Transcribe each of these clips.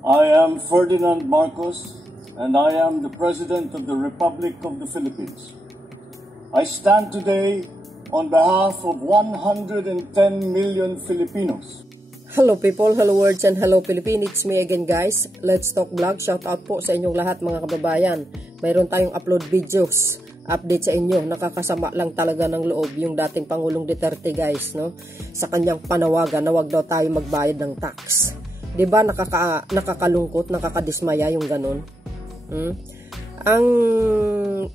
I am Ferdinand Marcos, and I am the President of the Republic of the Philippines. I stand today on behalf of 110 million Filipinos. Hello people, hello words, and hello Philippines. It's me again guys. Let's Talk Vlog. Shout out po sa inyong lahat mga kababayan. Mayroon tayong upload videos, update sa inyo. Nakakasama lang talaga ng loob yung dating Pangulong Duterte guys, no? Sa kanyang panawagan na wag daw tayo magbayad ng tax. 'Di ba nakakalungkot, nakakadismaya yung ganun?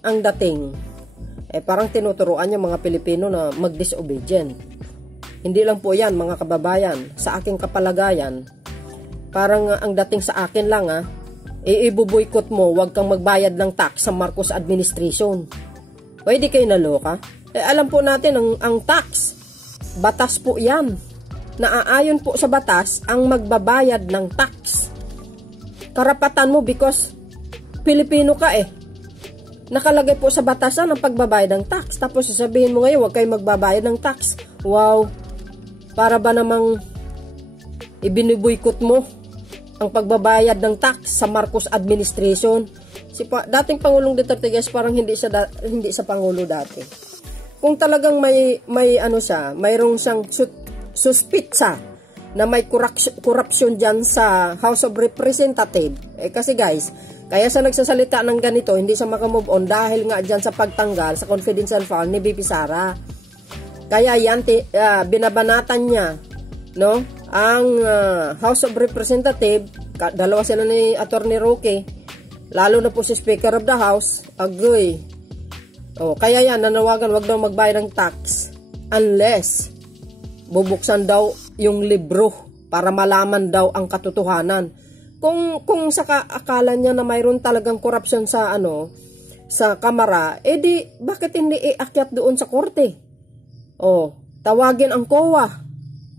Ang dating parang tinuturuan yung mga Pilipino na mag-disobedient. Hindi lang po yan mga kababayan, sa aking kapalagayan, parang ang dating sa akin lang ibuboykot mo, wag kang magbayad ng tax sa Marcos administration. Pwede kayo naloka? Alam po natin ang tax, batas po yan. Naaayon po sa batas ang magbabayad ng tax. Karapatan mo because Pilipino ka Nakalagay po sa batasan ang pagbabayad ng tax. Tapos sasabihin mo ngayon, wag kayo magbabayad ng tax. Wow! Para ba namang ibiniboykot mo ang pagbabayad ng tax sa Marcos administration? Dating Pangulong Duterte guys, parang hindi sa Pangulo dati. Kung talagang may mayroong siyang suspitsa na may corruption dyan sa House of Representatives. Kasi guys, kaya sa nagsasalita ng ganito, hindi siya makamove on dahil nga dyan sa pagtanggal sa confidential file ni BP Sara. Kaya yan, binabanatan niya, no? Ang House of Representatives, dalawa sila ni Attorney Roque, lalo na po si Speaker of the House, agree. Kaya yan, nanawagan, wag daw magbayad ng tax unless bubuksan daw yung libro para malaman daw ang katotohanan. Kung akala niya na mayroon talagang corruption sa Kamara, di bakit hindi iakyat doon sa korte? Tawagin ang COA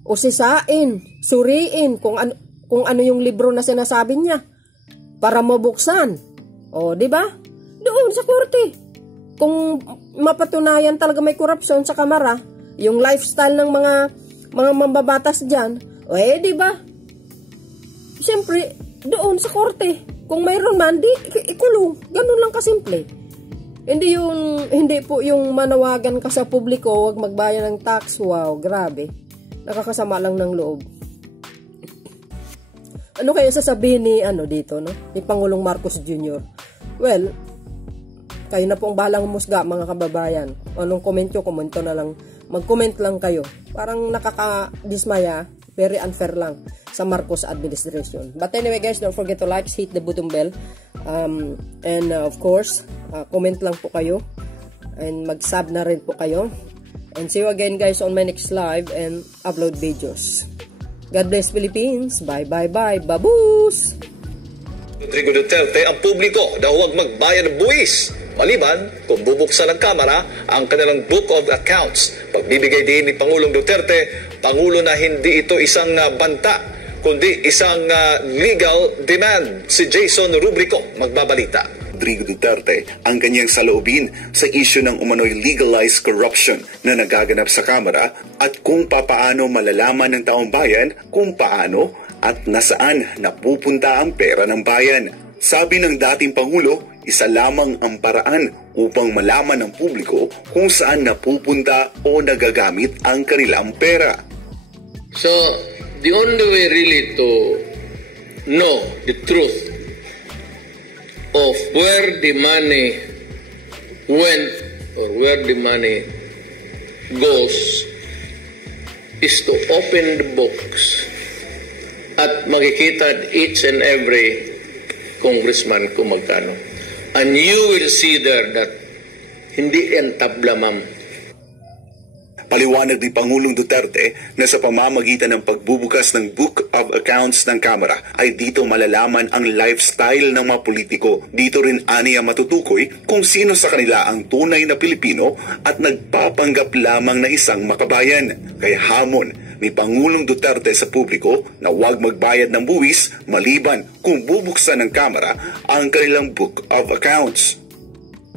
o sisain, suriin kung ano yung libro na sinasabi niya para mabuksan. Di ba? Doon sa korte. Kung mapatunayan talaga may corruption sa Kamara, yung lifestyle ng mga mambabatas diyan, di ba? Siyempre, doon sa korte. Kung mayroon man, di ikulong. Ganun lang kasimple. Hindi po yung manawagan ka sa publiko, wag magbayad ng tax. Wow, grabe. Nakakasama lang ng loob. Ano kaya sasabihin ni dito, no? Ni Pangulong Marcos Jr.? Well, kayo na pong bahalang humusga mga kababayan. Anong comment nyo? Komento na lang. Mag-comment lang kayo. Parang nakakadismaya. Very unfair lang sa Marcos administration. But anyway guys, don't forget to like, hit the button bell. And of course, comment lang po kayo. And mag-sub na rin po kayo. And see you again guys on my next live and upload videos. God bless Philippines. Bye bye bye. Baboos! Rodrigo Duterte ang publiko na huwag magbayad ng buwis. Maliban kung bubuksan ng Kamara ang kanilang Book of Accounts. Pagbibigay din ni Pangulong Duterte, Pangulo na hindi ito isang banta, kundi isang legal demand. Si Jason Rubrico magbabalita. Rodrigo Duterte ang kanyang saloobin sa isyu ng umano'y legalized corruption na nagaganap sa Kamara at kung papaano malalaman ng taong bayan kung paano at nasaan napupunta ang pera ng bayan. Sabi ng dating Pangulo, isa lamang ang paraan upang malaman ng publiko kung saan napupunta o nagagamit ang kanilang pera. So, the only way really to know the truth of where the money went or where the money goes is to open the books at makikita each and every congressman kung magkano. And you will see there that hindi yan tabla, ma'am. Paliwanag ni Pangulong Duterte na sa pamamagitan ng pagbubukas ng Book of Accounts ng Kamara ay dito malalaman ang lifestyle ng mga politiko. Dito rin aniya matutukoy kung sino sa kanila ang tunay na Pilipino at nagpapanggap lamang na isang makabayan. Kaya hamon ni Pangulong Duterte sa publiko na huwag magbayad ng buwis maliban kung bubuksan ng Kamara ang kanilang Book of Accounts.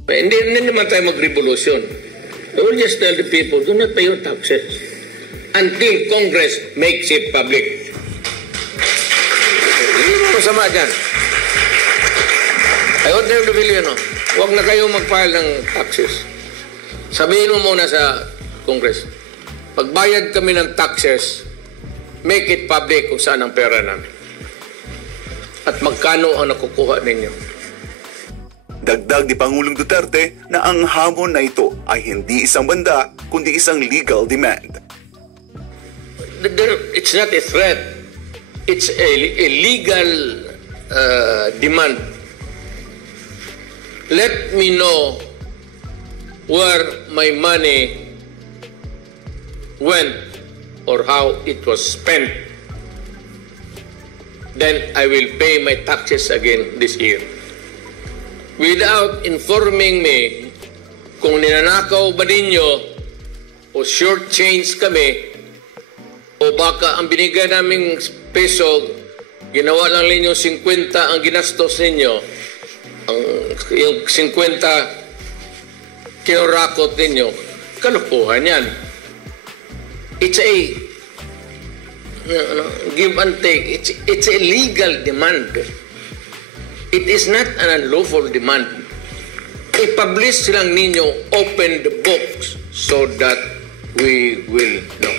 Hindi naman tayo mag-revolution. I will just tell the people, do not pay your taxes until Congress makes it public. Hindi mo masama dyan? I want them to believe, huwag na kayo mag-file ng taxes. Sabihin mo muna sa Congress, pagbayad kami ng taxes, make it public kung saan ang pera namin. At magkano ang nakukuha ninyo. Dagdag ni Pangulong Duterte na ang hamon na ito ay hindi isang banda, kundi isang legal demand. It's not a threat. It's a legal demand. Let me know where my money went or how it was spent. Then I will pay my taxes again this year. Without informing me kung ninanakaw ba ninyo o short change kami o baka ang binigay naming peso, ginawa lang ninyo 50 ang ginastos ninyo, yung 50 kinurakot ninyo, kalukuhan yan. It's a give and take. It's a legal demand. It is not an unlawful demand. I-publish lang ninyo, open the books so that we will know.